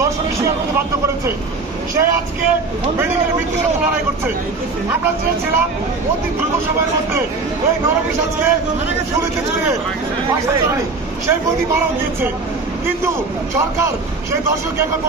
দর্শনের স্বীকার করতে বাধ্য করেছে। সে আজকে মেডিকেলের মৃত্যুর সাথে লড়াই করছে। আমরা চেয়েছিলাম অতি দ্রুত সময়ের মধ্যে এই নরবিষ আজকে ছুরিতে ছুঁড়ে সেই প্রতি মারাও গিয়েছে, কিন্তু সরকার সেই দর্শককে এখন